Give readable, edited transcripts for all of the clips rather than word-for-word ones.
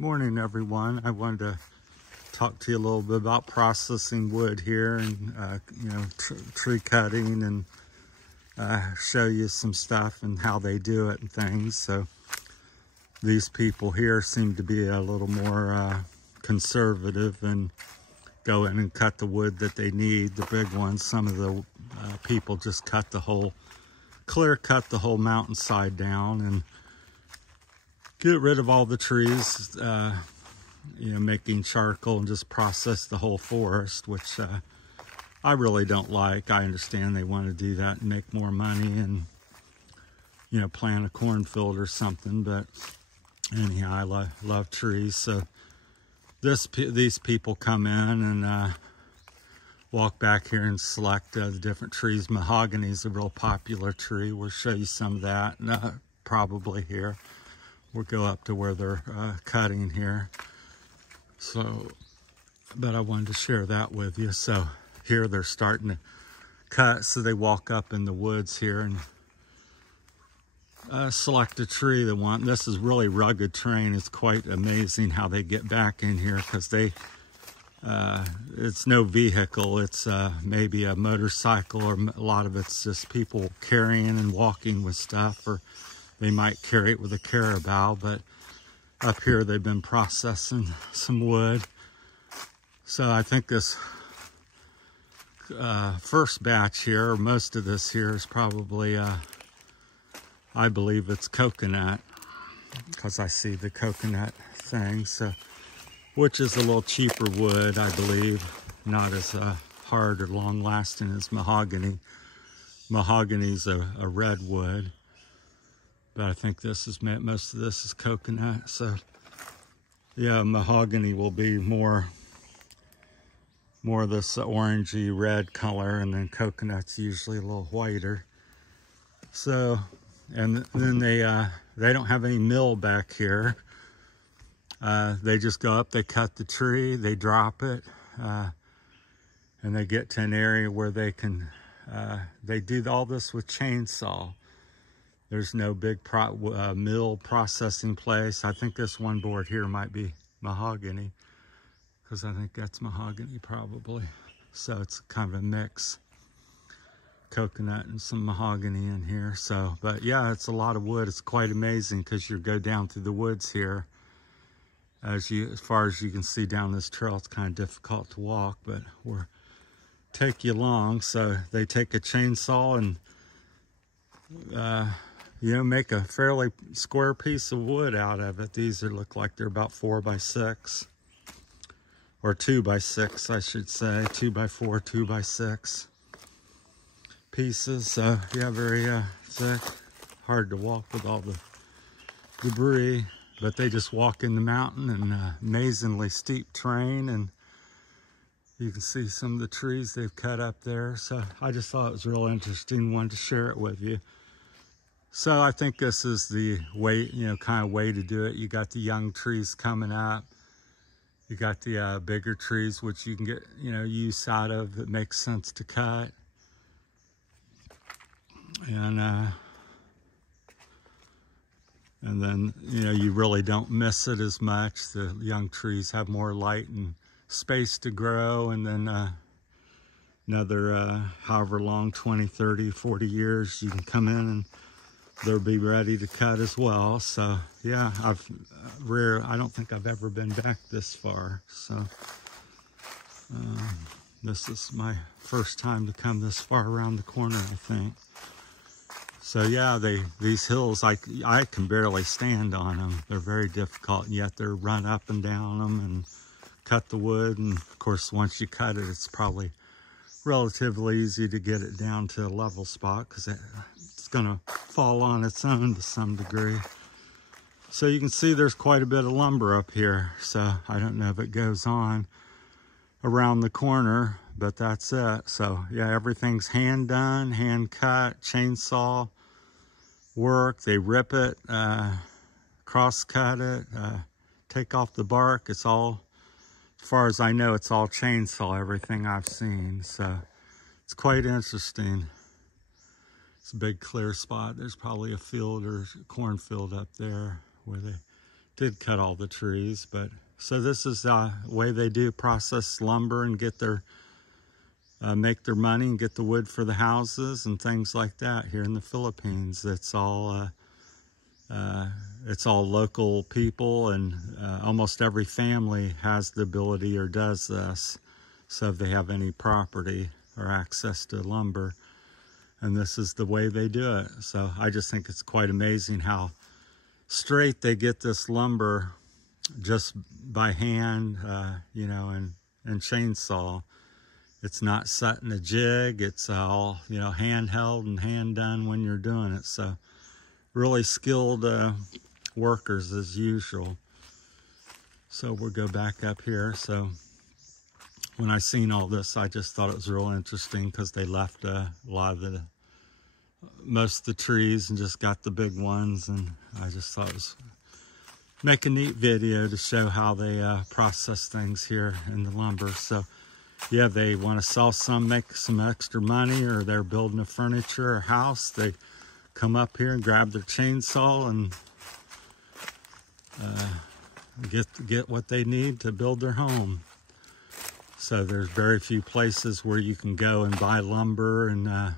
Morning, everyone. I wanted to talk to you a little bit about processing wood here and, tree cutting and show you some stuff and how they do it and things. So these people here seem to be a little more conservative and go in and cut the wood that they need, the big ones. Some of the people just clear cut the whole mountainside down and get rid of all the trees, making charcoal and just process the whole forest, which I really don't like. I understand they want to do that and make more money and, plant a cornfield or something. But anyhow, I love trees. So these people come in and walk back here and select the different trees. Mahogany is a real popular tree. We'll show you some of that probably here. We'll go up to where they're cutting here. So, but I wanted to share that with you. So here they're starting to cut. So they walk up in the woods here and select a tree they want. This is really rugged terrain. It's quite amazing how they get back in here because it's no vehicle. It's maybe a motorcycle, or a lot of it's just people carrying and walking with stuff, or they might carry it with a carabao. But up here they've been processing some wood. So I think this first batch here, or most of this here, is probably, I believe it's coconut, because I see the coconut thing. So, which is a little cheaper wood, I believe, not as hard or long lasting as mahogany. Mahogany's a red wood. But I think most of this is coconut. So yeah, mahogany will be more this orangey red color, and then coconut's usually a little whiter. So, and then they don't have any mill back here. They just go up, they cut the tree, they drop it, and they get to an area where they can, they do all this with chainsaw. There's no big mill processing place. I think this one board here might be mahogany, because I think that's mahogany probably. So it's kind of a mix, coconut and some mahogany in here. So, but yeah, it's a lot of wood. It's quite amazing because you go down through the woods here. As far as you can see down this trail, it's kind of difficult to walk, but we'll take you along. So they take a chainsaw and make a fairly square piece of wood out of it. These look like they're about 4 by 6, or 2 by 6, I should say. 2 by 4, 2 by 6 pieces. So yeah, very thick, hard to walk with all the debris. But they just walk in the mountain and amazingly steep terrain, and you can see some of the trees they've cut up there. So I just thought it was real interesting, wanted to share it with you. So I think this is the way, kind of way to do it. You got the young trees coming up. You got the bigger trees, which you can get, use out of, that makes sense to cut. And then, you really don't miss it as much. The young trees have more light and space to grow. And then another, however long, 20, 30, 40 years, you can come in and they'll be ready to cut as well. So yeah, I don't think I've ever been back this far. So this is my first time to come this far around the corner, I think. So yeah, these hills, I can barely stand on them. They're very difficult, and yet they're run up and down them and cut the wood. And of course, once you cut it, it's probably relatively easy to get it down to a level spot, because it's gonna fall on its own to some degree. So you can see there's quite a bit of lumber up here. So I don't know if it goes on around the corner, but that's it. So yeah, everything's hand done, hand cut, chainsaw work. They rip it, cross cut it, take off the bark. It's all, as far as I know, it's all chainsaw, everything I've seen. So it's quite interesting. It's a big clear spot. There's probably a field or cornfield up there where they did cut all the trees. But so this is the way they do process lumber and get their make their money and get the wood for the houses and things like that here in the Philippines. It's all local people, and almost every family has the ability or does this. So if they have any property or access to lumber, and this is the way they do it. So I just think it's quite amazing how straight they get this lumber just by hand, you know, and chainsaw. It's not set in a jig. It's all, you know, handheld and hand done when you're doing it. So really skilled workers as usual. So we'll go back up here. So when I seen all this, I just thought it was real interesting because they left most of the trees and just got the big ones. And I just thought it was make a neat video to show how they process things here in the lumber. So yeah, they want to sell some, make some extra money, or they're building a furniture or house. They come up here and grab their chainsaw and get what they need to build their home. So there's very few places where you can go and buy lumber and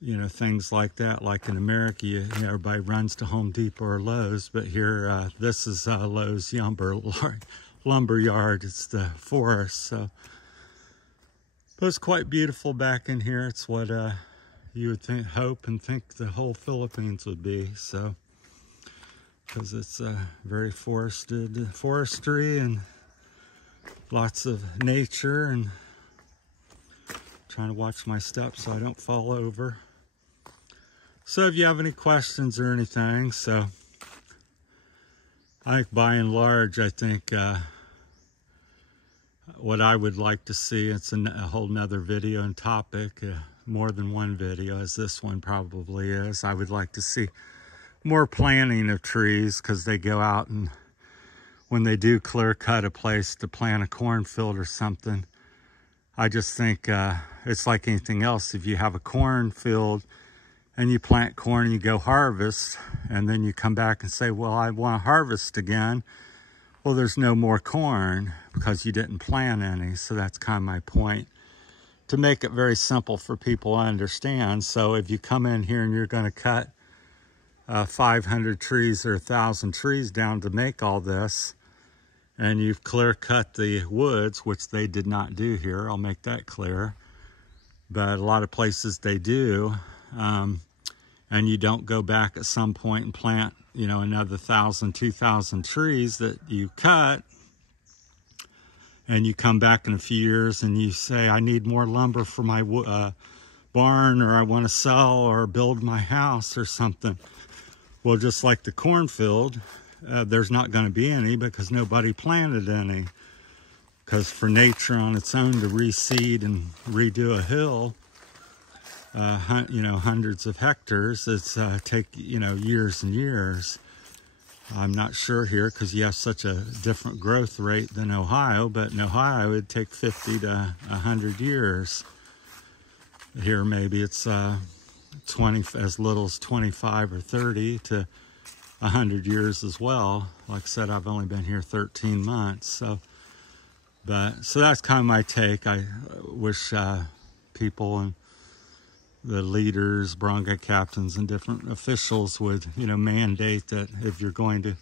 you know, things like that. Like in America, everybody runs to Home Depot or Lowe's, but here this is Lowe's lumber yard. It's the forest. So but it's quite beautiful back in here. It's what you would hope and think the whole Philippines would be. So because it's very forestry and lots of nature, and trying to watch my steps so I don't fall over. So if you have any questions or anything, so I think by and large, I think what I would like to see, it's a whole nother video and topic, more than one video, as this one probably is. I would like to see more planting of trees, because they go out and when they do clear cut a place to plant a cornfield or something, I just think it's like anything else. If you have a cornfield and you plant corn and you go harvest, and then you come back and say, well, I want to harvest again. Well, there's no more corn because you didn't plant any. So that's kind of my point, to make it very simple for people to understand. So if you come in here and you're going to cut 500 trees or 1,000 trees down to make all this, and you've clear cut the woods, which they did not do here, I'll make that clear, but a lot of places they do, and you don't go back at some point and plant, you know, another 1,000, 2,000 trees that you cut, and you come back in a few years and you say, I need more lumber for my barn, or I want to sell or build my house or something. Well, just like the cornfield, there's not going to be any because nobody planted any. Because for nature on its own to reseed and redo a hill, you know, hundreds of hectares, it's take, you know, years and years. I'm not sure here because you have such a different growth rate than Ohio, but in Ohio it'd take 50 to 100 years. Here maybe it's 20, as little as 25 or 30 to 100 years as well. Like I said, I've only been here 13 months. So that's kind of my take. I wish people and the leaders, barangay captains, and different officials would, you know, mandate that if you're going to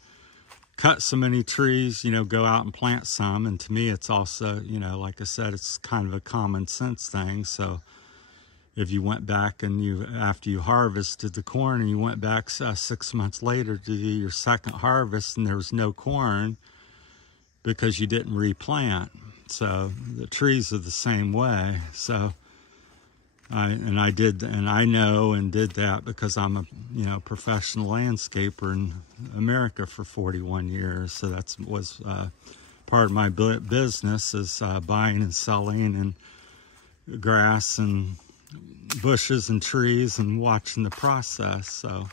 cut so many trees, you know, go out and plant some. And to me, it's also, you know, like I said, it's kind of a common sense thing. So if you went back and after you harvested the corn and you went back 6 months later to do your second harvest and there was no corn because you didn't replant. So the trees are the same way. So I know and did that because I'm a, you know, professional landscaper in America for 41 years. So that was part of my business, is buying and selling and grass and bushes and trees and watching the process. So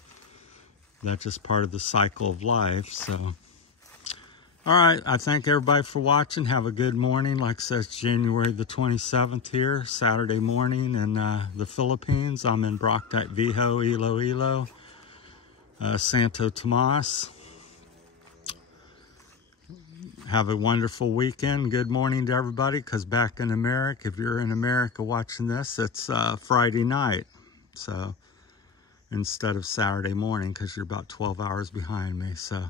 that's just part of the cycle of life. So all right, I thank everybody for watching. Have a good morning. Like I said, it's January the 27th here, Saturday morning in the Philippines. I'm in Broctite Viho, Iloilo, Santo Tomas. have a wonderful weekend. Good morning to everybody, because back in America, if you're in America watching this, it's Friday night. So instead of Saturday morning, because you're about 12 hours behind me. So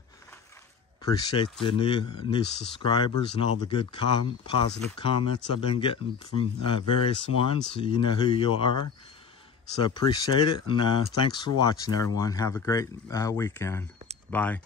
appreciate the new subscribers and all the good positive comments I've been getting from various ones. You know who you are. So appreciate it, and thanks for watching, everyone. Have a great weekend. Bye.